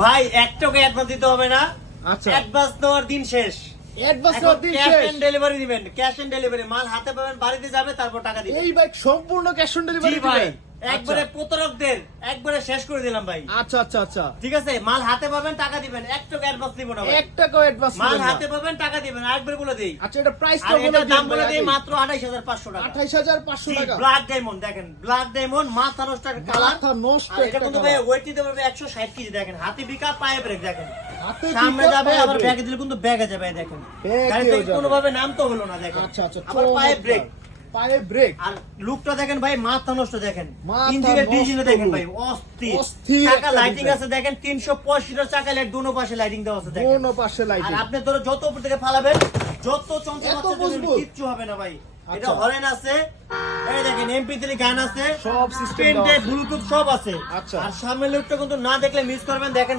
ভাই 1 টাকা অ্যাডভান্স দিতে হবে না। আচ্ছা অ্যাডভান্স নেওয়ার দিন শেষ। অ্যাডভান্স নেওয়ার দিন ক্যাশ শেষ। অন ডেলিভারি দিবেন, ক্যাশ অন ডেলিভারি। মাল হাতে পাবেন, বাড়িতে যাবে, তারপর টাকা দিবেন। এই বাইক সম্পূর্ণ ক্যাশ অন ডেলিভারি জি ভাই, দিবেন? একবারে প্রতারকদের একবারে শেষ করে দিলাম ভাই। আচ্ছা আচ্ছা আচ্ছা, ঠিক আছে, মাল হাতে পাবেন, টাকা দিবেন। 1 টাকা অ্যাডভান্স দিব না ভাই। 1 টাকা অ্যাডভান্স মাল দিবেন না। হাতে পাবেন, টাকা দিবেন। আরেকবার বলে দেই। আচ্ছা এটা প্রাইসটা আর বলে এটার দিন দাম বলে ভাই দেই আগে। মাত্র 28500 টাকা। 28500 জি, টাকা। ব্ল্যাক ডায়মন্ড দেখেন, ব্ল্যাক ডায়মন্ড মাথা নষ্ট একটা কালার। মাথা নষ্ট আর এটা একটা কিন্তু কালার। ভাই ওয়েট দিতে পারবে 160 কেজি। দেখেন হাতে বিকা, পায়ে ব্রেক দেখেন। হাতে সামনে পিকআপ, যাবে, পায়ে আবার ব্রেক। ব্যাগে দিলে কিন্তু ব্যাগে যাবে দেখেন। ব্যাগেও গাড়ি থেকে যাবে। কোনোভাবে নাম তো হলো না দেখেন। আচ্ছা আচ্ছা, আবার পায়ে ব্রেক। পায়ে ব্রেক। আর লুকটা দেখেন ভাই, মাথা নষ্ট দেখেন। মাথা ইঞ্জিনের নষ্ট ডিজাইন দেখেন look। ভাই, অস্থির। অস্থির চাকা একটা লাইটিং design। আছে দেখেন, 365 চাকা লাইট, দুনো পাশে লাইটিং দেওয়া আছে দেখেন। কোন পাশে আর লাইটিং। আপনি ধরো যত উপর থেকে ফালাবেন, যত চঞ্চল এত বাচ্চা দেবেন, মজবুত? কিচ্ছু হবে না ভাই। এটা আচ্ছা। হরেন আছে, এই দেখেন MP3 গান আছে, সব system পেন দেওয়া ড্রাইভ, আছে। ব্লুটুথ সব আছে। আচ্ছা। আর সামনের লুকটা কিন্তু না দেখলে মিস করবেন। দেখেন